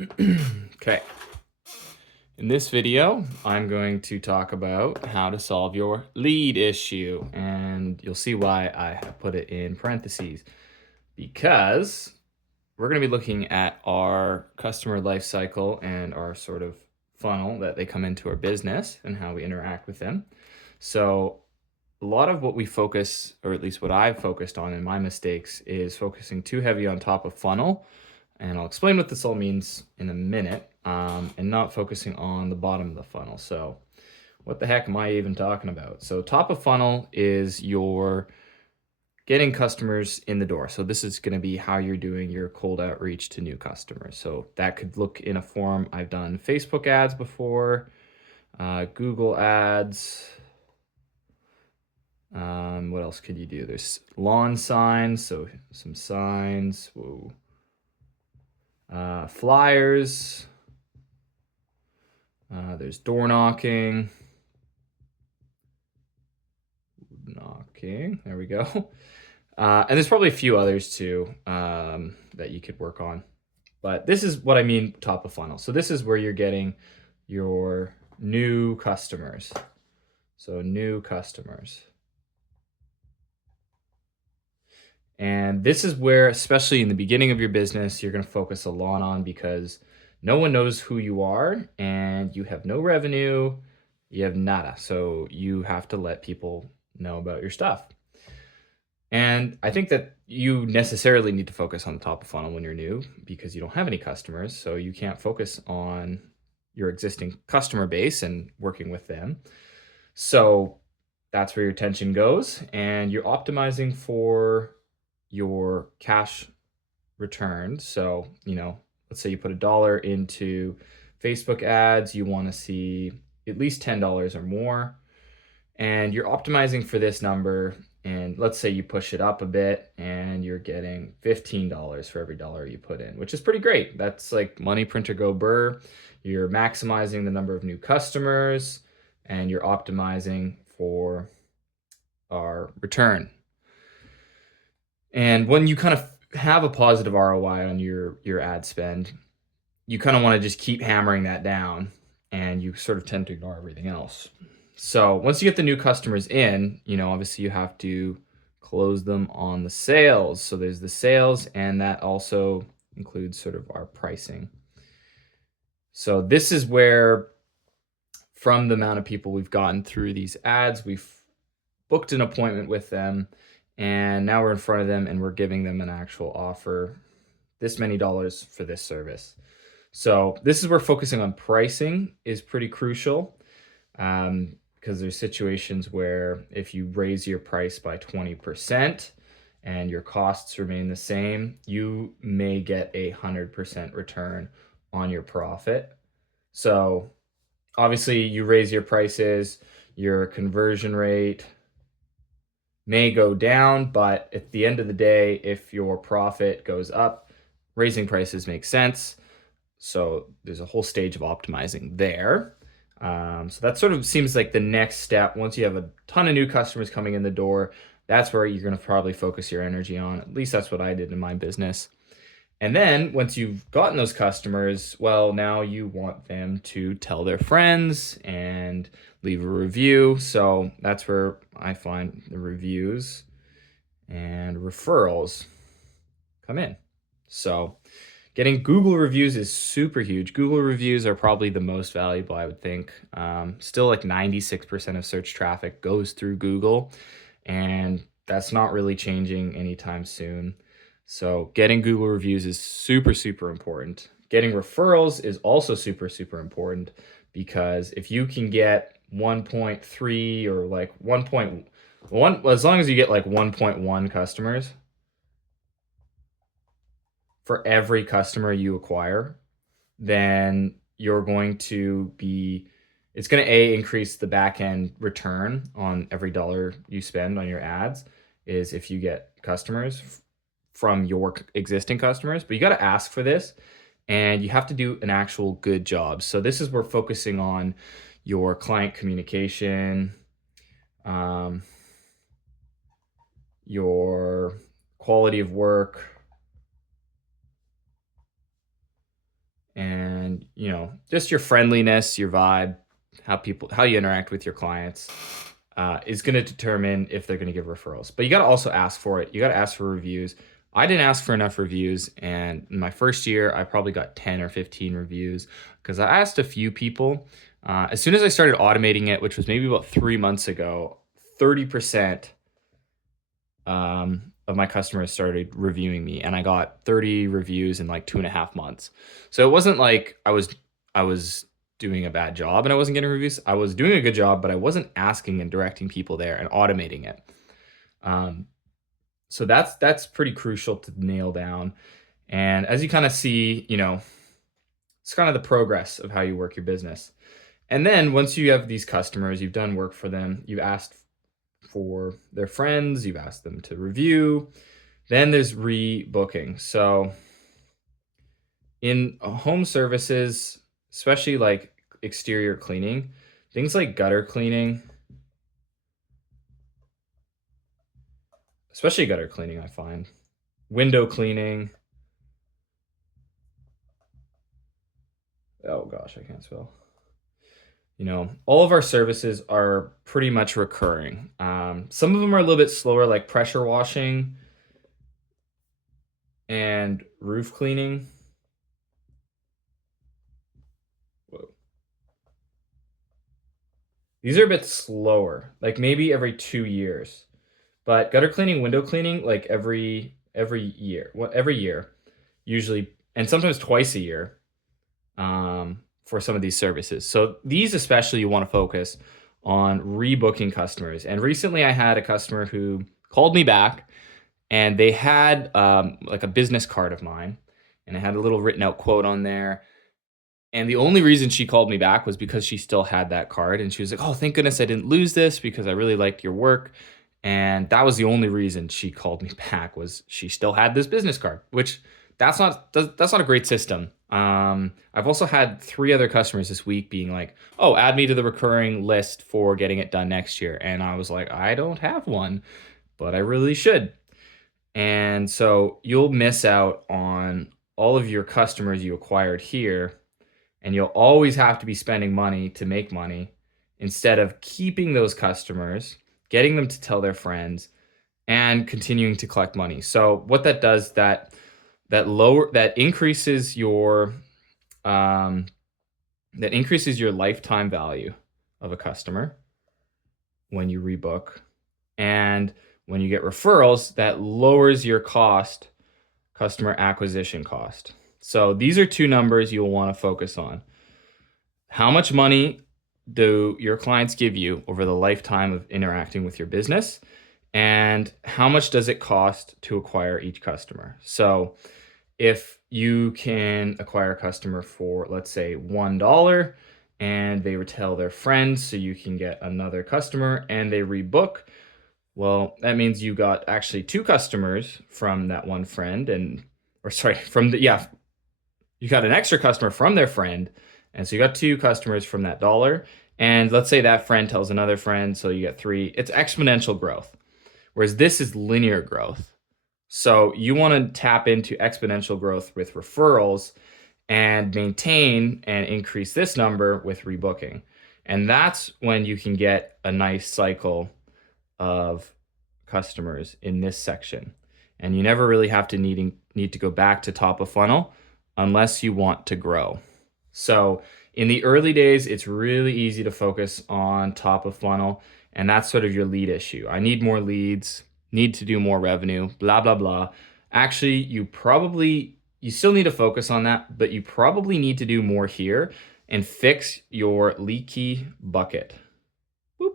Okay. In this video, I'm going to talk about how to solve your lead issue, and you'll see why I have put it in parentheses, because we're going to be looking at our customer life cycle and our sort of funnel that they come into our business and how we interact with them. So a lot of what we focus, or at least what I've focused on in my mistakes, is focusing too heavy on top of funnel, and I'll explain what this all means in a minute, and not focusing on the bottom of the funnel. So what the heck am I even talking about? So top of funnel is your getting customers in the door. So this is going to be how you're doing your cold outreach to new customers. So that could look in a form. I've done Facebook ads before, Google ads. What else could you do? There's lawn signs, so some signs. Whoa. Flyers. There's door knocking. There we go. And there's probably a few others too that you could work on. But this is what I mean top of funnel. So this is where you're getting your new customers. So new customers. And this is where, especially in the beginning of your business, you're going to focus a lot on, because no one knows who you are and you have no revenue, you have nada. So you have to let people know about your stuff. And I think that you necessarily need to focus on the top of funnel when you're new, because you don't have any customers. So you can't focus on your existing customer base and working with them. So that's where your attention goes, and you're optimizing for your cash return. So, let's say you put $1 into Facebook ads, you want to see at least $10 or more, and you're optimizing for this number. And let's say you push it up a bit and you're getting $15 for every dollar you put in, which is pretty great. That's like money printer go burr. You're maximizing the number of new customers and you're optimizing for our return. And when you kind of have a positive ROI on your ad spend, you kind of want to just keep hammering that down, and you sort of tend to ignore everything else. So once you get the new customers in, obviously you have to close them on the sales. So there's the sales, and that also includes sort of our pricing. So this is where, from the amount of people we've gotten through these ads, we've booked an appointment with them, and now we're in front of them and we're giving them an actual offer, this many dollars for this service. So this is where focusing on pricing is pretty crucial, because there's situations where if you raise your price by 20% and your costs remain the same, you may get 100% return on your profit. So obviously you raise your prices, your conversion rate may go down, but at the end of the day, if your profit goes up, raising prices makes sense. So there's a whole stage of optimizing there. So that sort of seems like the next step. Once you have a ton of new customers coming in the door, that's where you're going to probably focus your energy on. At least that's what I did in my business. And then once you've gotten those customers, well, now you want them to tell their friends and leave a review. So that's where I find the reviews and referrals come in. So getting Google reviews is super huge. Google reviews are probably the most valuable, I would think. Still, like 96% of search traffic goes through Google, and that's not really changing anytime soon. So getting Google reviews is super, super important. Getting referrals is also super, super important, because if you can get 1.3 or like 1.1, as long as you get like 1.1 customers for every customer you acquire, then you're going to be, it's going to increase the back end return on every dollar you spend on your ads, is if you get customers from your existing customers. But you got to ask for this, and you have to do an actual good job. So this is where focusing on your client communication, your quality of work, just your friendliness, your vibe, how you interact with your clients, is going to determine if they're going to give referrals. But you got to also ask for it. You got to ask for reviews. I didn't ask for enough reviews, and in my first year, I probably got 10 or 15 reviews because I asked a few people. As soon as I started automating it, which was maybe about 3 months ago, 30% of my customers started reviewing me, and I got 30 reviews in like 2.5 months. So it wasn't like I was doing a bad job and I wasn't getting reviews. I was doing a good job, but I wasn't asking and directing people there and automating it. Um, so that's pretty crucial to nail down. And as you kind of see, it's kind of the progress of how you work your business. And then once you have these customers, you've done work for them, you've asked for their friends, you've asked them to review, then there's rebooking. So in home services, especially like exterior cleaning, things like gutter cleaning, especially gutter cleaning, I find, window cleaning. Oh gosh, I can't spell. All of our services are pretty much recurring. Some of them are a little bit slower, like pressure washing and roof cleaning. Whoa. These are a bit slower, like maybe every 2 years. But gutter cleaning, window cleaning, like every year, every year, usually, and sometimes twice a year, for some of these services. So these especially you want to focus on rebooking customers. And recently I had a customer who called me back, and they had like a business card of mine, and I had a little written out quote on there. And the only reason she called me back was because she still had that card, and she was like, "Oh, thank goodness I didn't lose this because I really liked your work." And that was the only reason she called me back, was she still had this business card, which that's not a great system. I've also had 3 other customers this week being like, "Oh, add me to the recurring list for getting it done next year." And I was like, "I don't have one, but I really should." And so you'll miss out on all of your customers you acquired here, and you'll always have to be spending money to make money instead of keeping those customers, getting them to tell their friends, and continuing to collect money. So what that does, that increases your um, lifetime value of a customer when you rebook, and when you get referrals, that lowers your customer acquisition cost. So these are two numbers you'll want to focus on. How much money do your clients give you over the lifetime of interacting with your business? And how much does it cost to acquire each customer? So if you can acquire a customer for, let's say, $1, and they tell their friends, so you can get another customer and they rebook, well, that means you got actually two customers from that one friend, you got an extra customer from their friend, and so you got two customers from that dollar. And let's say that friend tells another friend, so you get three. It's exponential growth, whereas this is linear growth. So you want to tap into exponential growth with referrals and maintain and increase this number with rebooking. And that's when you can get a nice cycle of customers in this section. And you never really have to need to go back to top of funnel unless you want to grow. So in the early days, it's really easy to focus on top of funnel, and that's sort of your lead issue. I need more leads, need to do more revenue, blah, blah, blah. Actually, you still need to focus on that, but you probably need to do more here and fix your leaky bucket. Boop.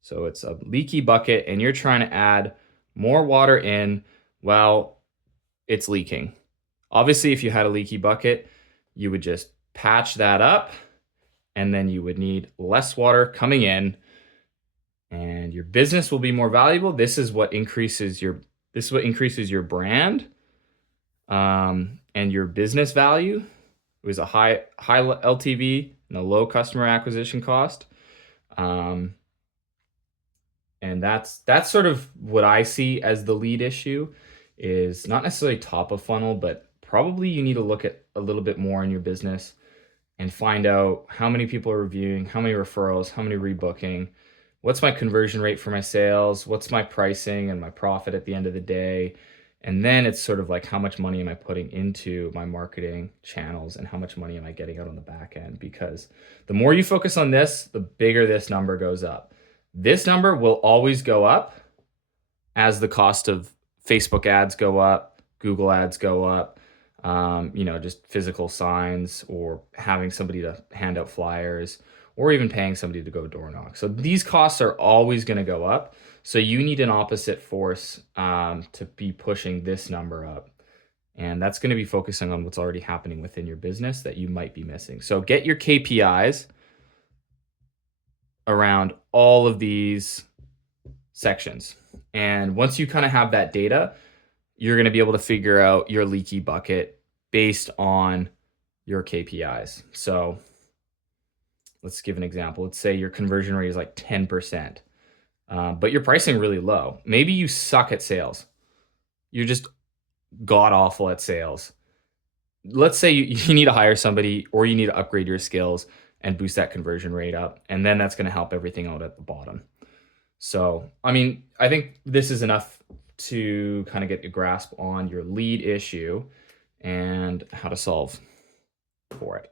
So it's a leaky bucket, and you're trying to add more water in while it's leaking. Obviously, if you had a leaky bucket, you would just patch that up, and then you would need less water coming in, and your business will be more valuable. This is what increases your brand, and your business value. It was a high LTV and a low customer acquisition cost. And that's sort of what I see as the lead issue, is not necessarily top of funnel, but probably you need to look at a little bit more in your business and find out how many people are reviewing, how many referrals, how many rebooking, what's my conversion rate for my sales, what's my pricing and my profit at the end of the day. And then it's sort of like, how much money am I putting into my marketing channels and how much money am I getting out on the back end? Because the more you focus on this, the bigger this number goes up. This number will always go up as the cost of Facebook ads go up, Google ads go up, just physical signs or having somebody to hand out flyers or even paying somebody to go door knock. So these costs are always going to go up. So you need an opposite force to be pushing this number up. And that's going to be focusing on what's already happening within your business that you might be missing. So get your KPIs around all of these sections. And once you kind of have that data, you're going to be able to figure out your leaky bucket based on your KPIs. So let's give an example. Let's say your conversion rate is like 10%, but your pricing really low. Maybe you suck at sales. You're just god awful at sales. Let's say you need to hire somebody or you need to upgrade your skills and boost that conversion rate up. And then that's going to help everything out at the bottom. So, I mean, I think this is enough to kind of get a grasp on your lead issue and how to solve for it.